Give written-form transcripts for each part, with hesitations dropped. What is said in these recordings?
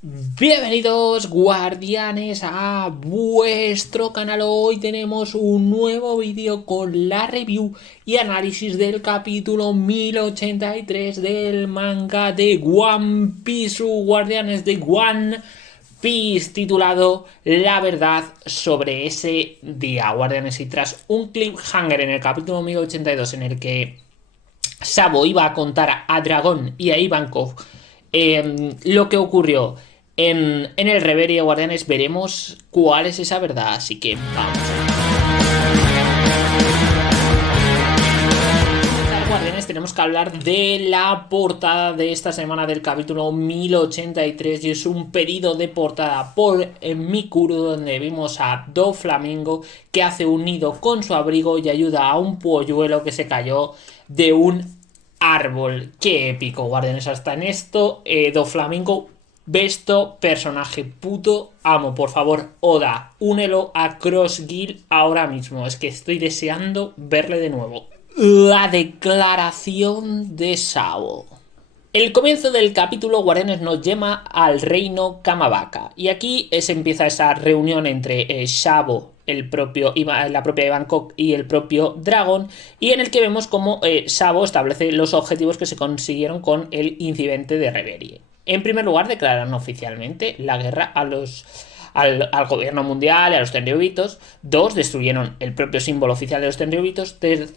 Bienvenidos guardianes a vuestro canal. Hoy tenemos un nuevo vídeo con la review y análisis del capítulo 1083 del manga de One Piece, guardianes de One Piece, titulado La verdad sobre ese día, guardianes. Y tras un cliffhanger en el capítulo 1082 en el que Sabo iba a contar a Dragón y a Ivankov lo que ocurrió en el Reverie, guardianes, veremos cuál es esa verdad, así que vamos. Guardianes, tenemos que hablar de la portada de esta semana del capítulo 1083 y es un pedido de portada por Mikuru, donde vimos a Doflamingo que hace un nido con su abrigo y ayuda a un polluelo que se cayó de un árbol. Qué épico, guardianes. Hasta en esto, Doflamingo, besto, personaje puto amo. Por favor, Oda, únelo a Cross Guild ahora mismo. Es que estoy deseando verle de nuevo. La declaración de Sabo. El comienzo del capítulo, guardianes, nos lleva al reino Kamabaka. Y aquí se empieza esa reunión entre Sabo, la propia Ivankov y el propio Dragon, y en el que vemos cómo Sabo establece los objetivos que se consiguieron con el incidente de Reverie. En primer lugar, declaran oficialmente la guerra al gobierno mundial y a los Tenryubitos. 2. Destruyeron el propio símbolo oficial de los Tenryubitos. 3.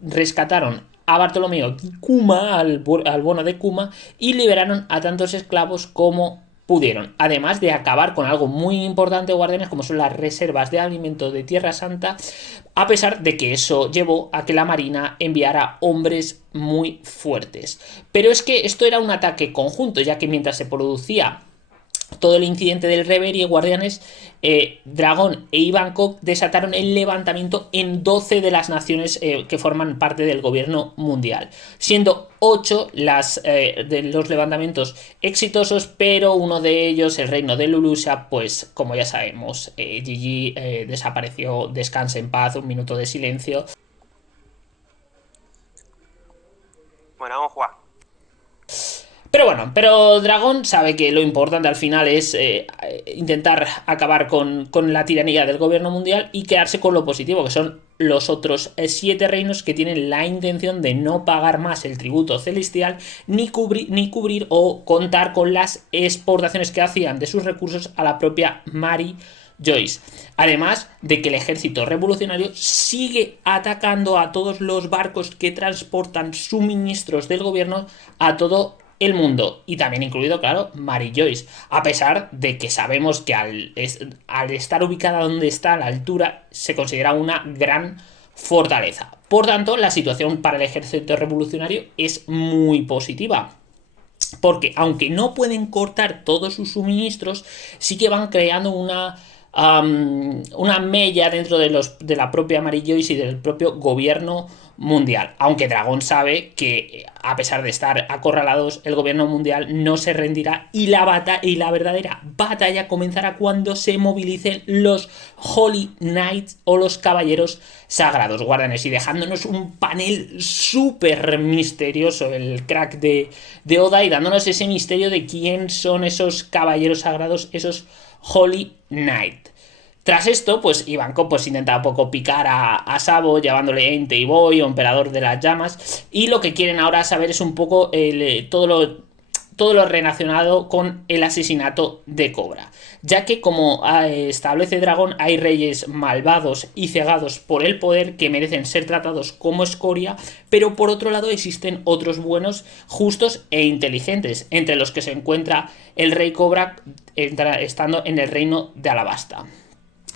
Rescataron a Bartolomeo Kuma, al bono de Kuma, y liberaron a tantos esclavos como pudieron, además de acabar con algo muy importante, guardianes, como son las reservas de alimento de Tierra Santa, a pesar de que eso llevó a que la marina enviara hombres muy fuertes. Pero es que esto era un ataque conjunto, ya que mientras se producía todo el incidente del Reverie, guardianes, Dragón e Ivankov desataron el levantamiento en 12 de las naciones que forman parte del gobierno mundial, siendo 8 de los levantamientos exitosos, pero uno de ellos, el reino de Lulusia, pues como ya sabemos, Gigi desapareció. Descanse en paz, un minuto de silencio. Bueno, vamos a jugar. Pero Dragón sabe que lo importante al final es intentar acabar con la tiranía del gobierno mundial y quedarse con lo positivo, que son los otros 7 reinos que tienen la intención de no pagar más el tributo celestial ni cubrir o contar con las exportaciones que hacían de sus recursos a la propia Mary Joyce. Además de que el ejército revolucionario sigue atacando a todos los barcos que transportan suministros del gobierno a todo el mundo, y también incluido, claro, Mary Joyce, a pesar de que sabemos que al estar ubicada donde está, a la altura, se considera una gran fortaleza. Por tanto, la situación para el ejército revolucionario es muy positiva, porque aunque no pueden cortar todos sus suministros, sí que van creando una mella dentro de la propia Mary Joyce y del propio gobierno mundial. Aunque Dragón sabe que, a pesar de estar acorralados, el gobierno mundial no se rendirá y la verdadera batalla comenzará cuando se movilicen los Holy Knights o los caballeros sagrados, guardianes. Y dejándonos un panel súper misterioso, el crack de Oda, y dándonos ese misterio de quién son esos caballeros sagrados, esos Holy Knight. Tras esto, pues Ivankov pues intenta un poco picar a Sabo, llamándole Entei Boy o Emperador de las Llamas, y lo que quieren ahora saber es un poco todo lo relacionado con el asesinato de Cobra, ya que, como establece Dragón, hay reyes malvados y cegados por el poder que merecen ser tratados como escoria, pero por otro lado existen otros buenos, justos e inteligentes, entre los que se encuentra el rey Cobra estando en el reino de Alabasta,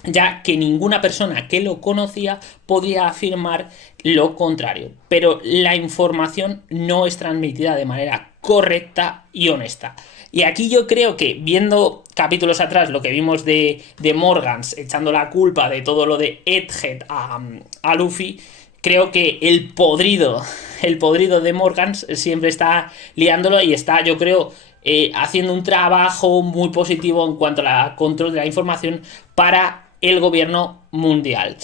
ya que ninguna persona que lo conocía podía afirmar lo contrario, pero la información no es transmitida de manera correcta y honesta. Y aquí yo creo que, viendo capítulos atrás lo que vimos de Morgans echando la culpa de todo lo de Egghead a Luffy, creo que el podrido de Morgans siempre está liándolo y está, yo creo, haciendo un trabajo muy positivo en cuanto al control de la información para el gobierno mundial.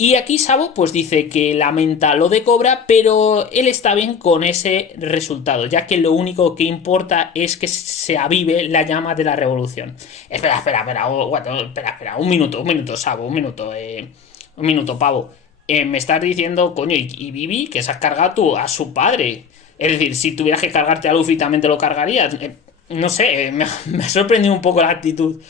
Y aquí Sabo pues dice que lamenta lo de Cobra, pero él está bien con ese resultado, ya que lo único que importa es que se avive la llama de la revolución. Espera, un minuto, Sabo, un minuto, pavo. Me estás diciendo, coño, y Vivi, que se has cargado tú a su padre. Es decir, si tuvieras que cargarte a Luffy, también te lo cargarías. No sé, me ha sorprendido un poco la actitud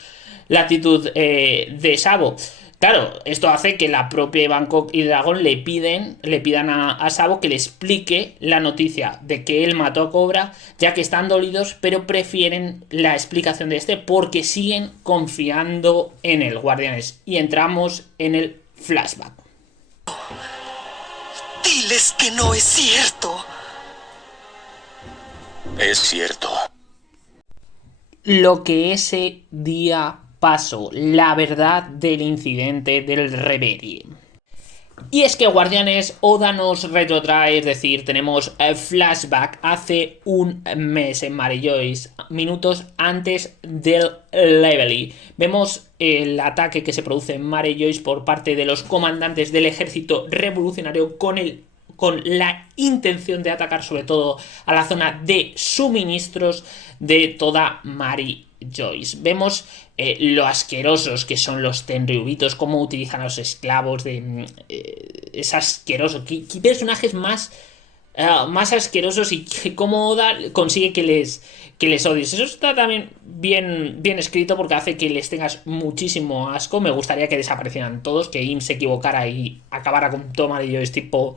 de Sabo. Claro, esto hace que la propia Bangkok y Dragon le pidan a Sabo que le explique la noticia de que él mató a Cobra, ya que están dolidos, pero prefieren la explicación de este porque siguen confiando en el Guardianes. Y entramos en el flashback. Diles que no es cierto. Es cierto. Lo que ese día pasó, la verdad del incidente del Reverie. Y es que Guardianes, Oda nos retrotrae, es decir, tenemos flashback hace un mes en Mary Joyce, minutos antes del Leveling. Vemos el ataque que se produce en Mary Joyce por parte de los comandantes del ejército revolucionario con la intención de atacar sobre todo a la zona de suministros de toda Mary Joyce. Vemos lo asquerosos que son los Tenryubitos, cómo utilizan a los esclavos es asqueroso. ¿Qué personajes más asquerosos y cómo Oda consigue que les odies? Eso está también bien escrito porque hace que les tengas muchísimo asco. Me gustaría que desaparecieran todos, que Im se equivocara y acabara con todo Amarillo, es tipo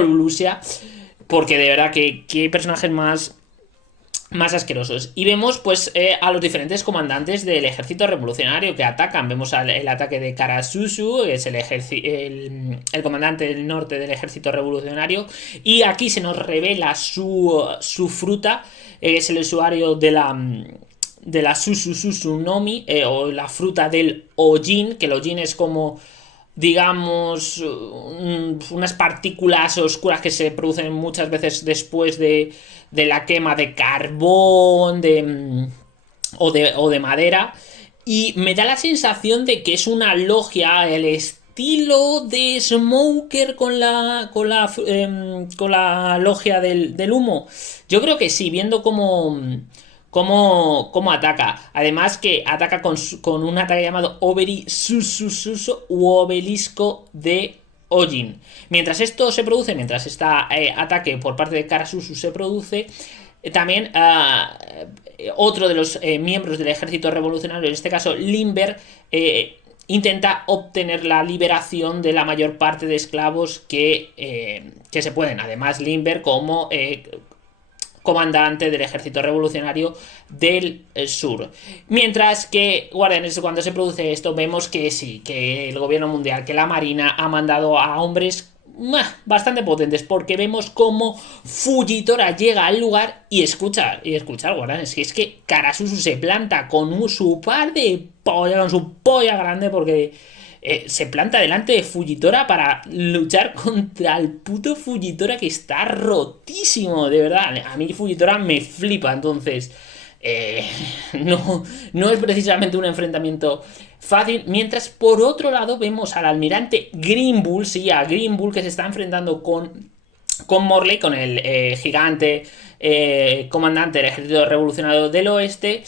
Lucia, porque de verdad que qué personajes más asquerosos. Y vemos pues a los diferentes comandantes del ejército revolucionario que atacan. Vemos el ataque de Karasusu, que es el comandante del norte del ejército revolucionario, y aquí se nos revela su fruta, es el usuario de la Susunomi, o la fruta del Ojin, que el Ojin es como, digamos, unas partículas oscuras que se producen muchas veces después de la quema de carbón o de madera, y me da la sensación de que es una logia, el estilo de Smoker con la logia del humo. Yo creo que sí, viendo cómo ataca. Además que ataca con un ataque llamado Oberi Susususo u Obelisco de Ojin. Mientras esto se produce, mientras este ataque por parte de Karasusu se produce, también otro de los miembros del ejército revolucionario, en este caso Limber, intenta obtener la liberación de la mayor parte de esclavos que se pueden. Además, Limber como comandante del ejército revolucionario del sur. Mientras que Guardianes, cuando se produce esto, vemos que sí, que el gobierno mundial, que la marina ha mandado a hombres bastante potentes, porque vemos cómo Fujitora llega al lugar y escucha Guardianes, que es que Karasusu se planta con su par de polla, con su polla grande, porque se planta delante de Fujitora para luchar contra el puto Fujitora, que está rotísimo, de verdad. A mí Fujitora me flipa, entonces no es precisamente un enfrentamiento fácil. Mientras por otro lado vemos al almirante Green Bull, sí, a Green Bull, que se está enfrentando con Morley, con el gigante comandante del ejército revolucionario del oeste.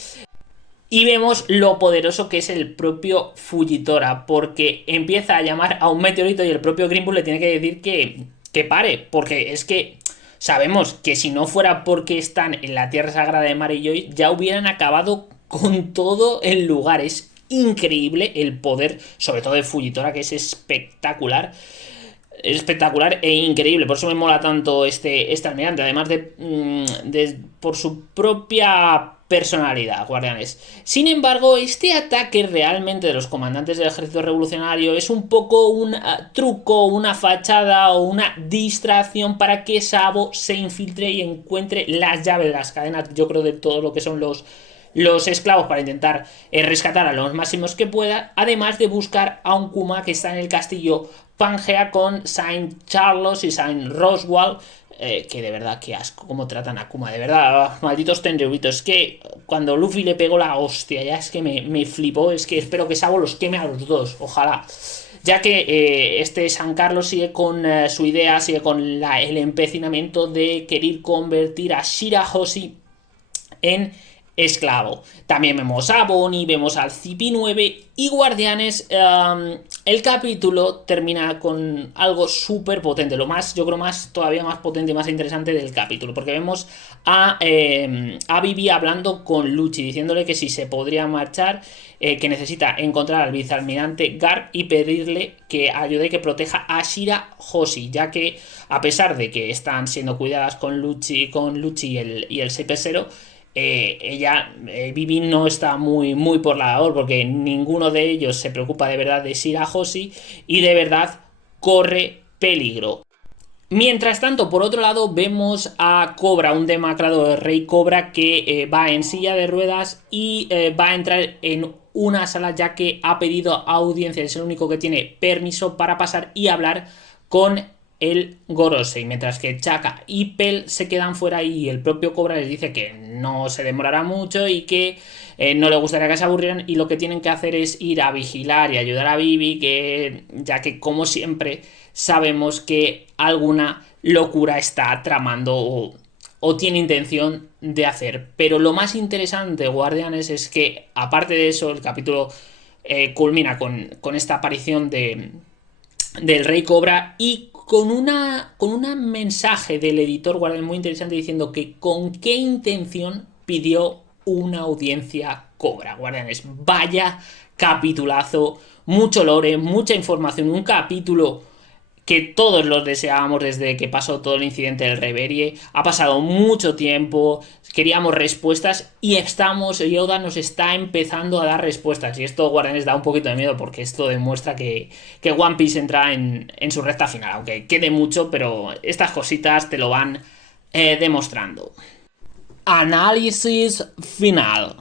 Y vemos lo poderoso que es el propio Fujitora, porque empieza a llamar a un meteorito y el propio Green Bull le tiene que decir que pare, porque es que sabemos que si no fuera porque están en la tierra sagrada de Mary Joy, ya hubieran acabado con todo el lugar. Es increíble el poder, sobre todo de Fujitora, que es espectacular e increíble. Por eso me mola tanto este almirante, además por su propia personalidad, Guardianes. Sin embargo, este ataque realmente de los comandantes del ejército revolucionario es un poco un truco, una fachada o una distracción para que Sabo se infiltre y encuentre las llaves de las cadenas, yo creo, de todo lo que son los esclavos, para intentar rescatar a los máximos que pueda, además de buscar a un Kuma que está en el castillo Pangea con Saint Charles y Saint Roswell, que de verdad, qué asco cómo tratan a Kuma, de verdad, malditos Tenryubitos. Es que cuando Luffy le pegó la hostia, ya es que me flipó. Es que espero que Sabo los queme a los dos, ojalá. ya que este San Carlos sigue con su idea, sigue con el empecinamiento de querer convertir a Shirahoshi en esclavo. También vemos a Bonnie, vemos al CP9 y Guardianes. El capítulo termina con algo súper potente, yo creo todavía más potente y más interesante del capítulo, porque vemos a Vivi hablando con Lucci, diciéndole que si se podría marchar, que necesita encontrar al vicealmirante Garp y pedirle que ayude y que proteja a Shirahoshi, ya que a pesar de que están siendo cuidadas con Lucci y el 6P0, Vivi no está muy por la labor, porque ninguno de ellos se preocupa de verdad de Shirahoshi y de verdad corre peligro. Mientras tanto, por otro lado, vemos a Cobra, un demacrado Rey Cobra que va en silla de ruedas y va a entrar en una sala, ya que ha pedido audiencia, es el único que tiene permiso para pasar y hablar con el Gorosei, mientras que Chaka y Pell se quedan fuera y el propio Cobra les dice que no se demorará mucho y que no le gustaría que se aburrieran, y lo que tienen que hacer es ir a vigilar y ayudar a Vivi, ya que como siempre sabemos que alguna locura está tramando o tiene intención de hacer. Pero lo más interesante, Guardianes, es que aparte de eso el capítulo culmina con esta aparición del Rey Cobra y con un mensaje del editor Guardián muy interesante, diciendo que con qué intención pidió una audiencia Cobra. Guardianes, vaya capitulazo, mucho lore, mucha información, un capítulo que todos los deseábamos desde que pasó todo el incidente del Reverie. Ha pasado mucho tiempo, queríamos respuestas y Oda nos está empezando a dar respuestas, y esto, Guardianes, da un poquito de miedo, porque esto demuestra que One Piece entra en su recta final, aunque quede mucho, pero estas cositas te lo van demostrando. Análisis final.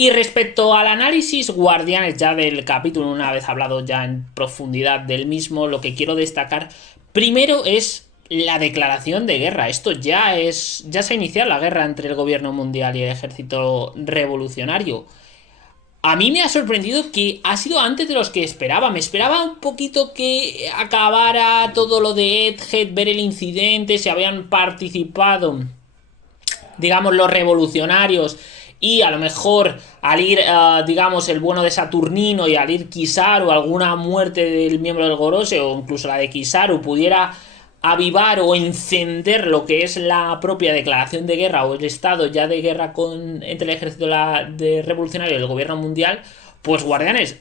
Y respecto al análisis, Guardianes, ya del capítulo, una vez hablado ya en profundidad del mismo, lo que quiero destacar primero es la declaración de guerra. Esto ya se ha iniciado la guerra entre el gobierno mundial y el ejército revolucionario. A mí me ha sorprendido que ha sido antes de los que esperaba. Me esperaba un poquito que acabara todo lo de Egghead, ver el incidente, si habían participado, digamos, los revolucionarios, y a lo mejor al ir, digamos, el bueno de Saturnino, y al ir Kizaru, alguna muerte del miembro del Gorosei o incluso la de Kizaru pudiera avivar o encender lo que es la propia declaración de guerra o el estado ya de guerra entre el ejército revolucionario y el gobierno mundial. Pues, Guardianes,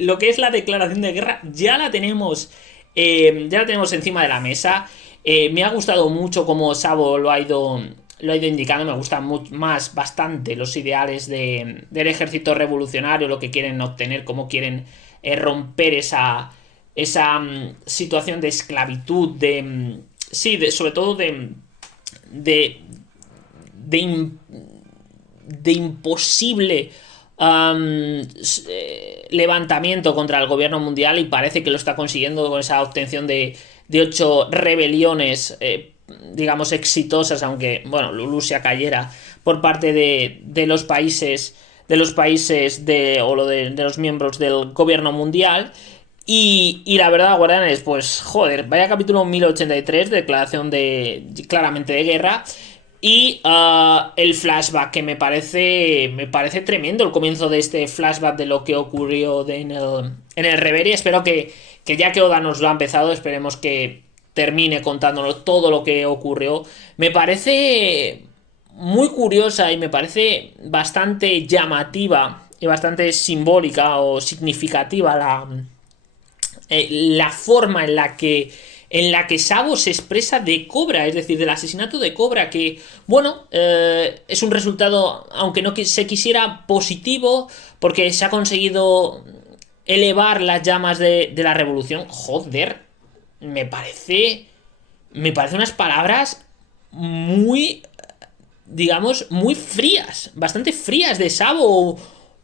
lo que es la declaración de guerra ya la tenemos encima de la mesa. Me ha gustado mucho cómo Sabo lo ha ido indicando. Me gustan bastante los ideales del ejército revolucionario, lo que quieren obtener, cómo quieren romper esa situación de esclavitud, sobre todo de imposible levantamiento contra el gobierno mundial, y parece que lo está consiguiendo con esa obtención de 8 rebeliones, digamos, exitosas, aunque, bueno, Lucia cayera por parte de los países de los miembros del gobierno mundial. Y la verdad, Guardianes, pues joder, vaya capítulo 1083, declaración claramente de guerra. Y el flashback, que me parece tremendo, el comienzo de este flashback de lo que ocurrió en el Reverie. Espero que ya que Oda nos lo ha empezado, esperemos que termine contándonos todo lo que ocurrió. Me parece muy curiosa y me parece bastante llamativa y bastante simbólica o significativa la forma en la que Sabo se expresa de Cobra, es decir, del asesinato de Cobra, que, bueno, es un resultado, aunque no se quisiera, positivo, porque se ha conseguido elevar las llamas de la revolución. Joder, me parece unas palabras muy, digamos, muy frías, bastante frías de Sabo,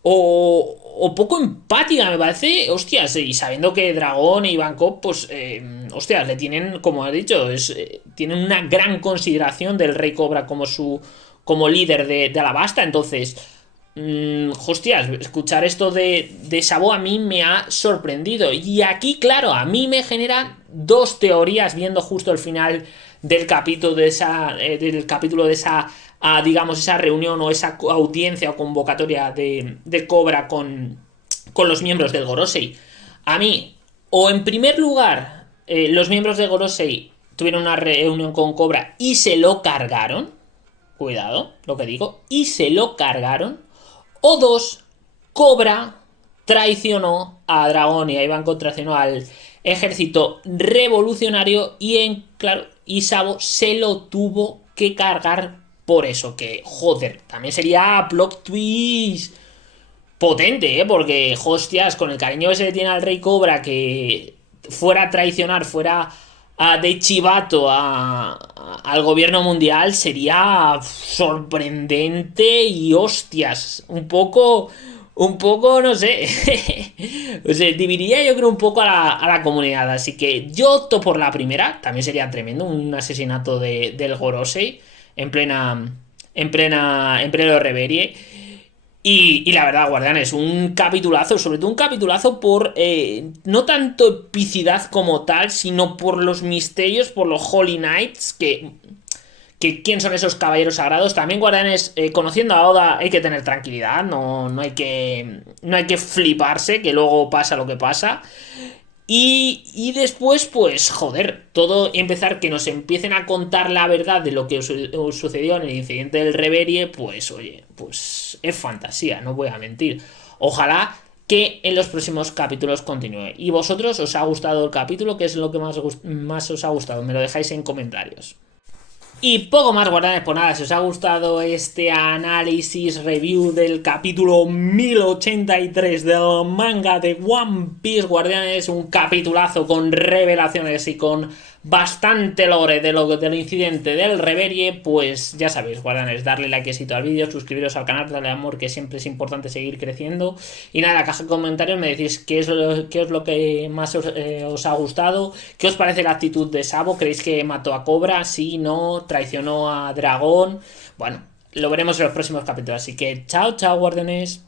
o poco empática, me parece. Hostias, y sabiendo que Dragón y Ivankov, pues, hostias, le tienen, como he dicho, tienen una gran consideración del Rey Cobra como líder de Alabasta. Entonces, hostias, escuchar esto de Sabo a mí me ha sorprendido. Y aquí, claro, a mí me generan dos teorías viendo justo el final del capítulo de esa, digamos, esa reunión o esa audiencia o convocatoria de Cobra con los miembros del Gorosei. A mí, o en primer lugar, los miembros de Gorosei tuvieron una reunión con Cobra y se lo cargaron. Cuidado, lo que digo. Y se lo cargaron. O dos, Cobra traicionó a Dragón y a Ivankov traicionó al ejército revolucionario claro, y Sabo se lo tuvo que cargar por eso. Que, joder, también sería plot twist potente, ¿eh? Porque, hostias, con el cariño que se le tiene al Rey Cobra, que fuera a traicionar, fuera de chivato al gobierno mundial, sería sorprendente y, hostias, un poco, no sé, o sea, dividiría yo creo un poco a la comunidad, así que yo opto por la primera. También sería tremendo un asesinato del Gorosei en pleno Reverie. Y la verdad, Guardianes, un capitulazo, sobre todo un capitulazo por no tanto epicidad como tal, sino por los misterios, por los Holy Knights, que quién son esos caballeros sagrados. También, Guardianes, conociendo a Oda hay que tener tranquilidad, no hay que fliparse, que luego pasa lo que pasa. Y después, pues, joder, todo empezar que nos empiecen a contar la verdad de lo que sucedió en el incidente del Reverie, pues, oye, pues es fantasía, no voy a mentir. Ojalá que en los próximos capítulos continúe. ¿Y vosotros os ha gustado el capítulo? ¿Qué es lo que más os ha gustado? Me lo dejáis en comentarios. Y poco más, Guardianes, pues nada, si os ha gustado este análisis review del capítulo 1083 del manga de One Piece, Guardianes, un capitulazo con revelaciones y con bastante lore del incidente del Reverie, pues ya sabéis, Guardianes, darle likecito al vídeo, suscribiros al canal, darle amor, que siempre es importante seguir creciendo. Y nada, en la caja de comentarios me decís qué es lo que más os ha gustado, qué os parece la actitud de Sabo, ¿creéis que mató a Cobra? Sí, no, traicionó a Dragón. Bueno, lo veremos en los próximos capítulos, así que chao, Guardianes.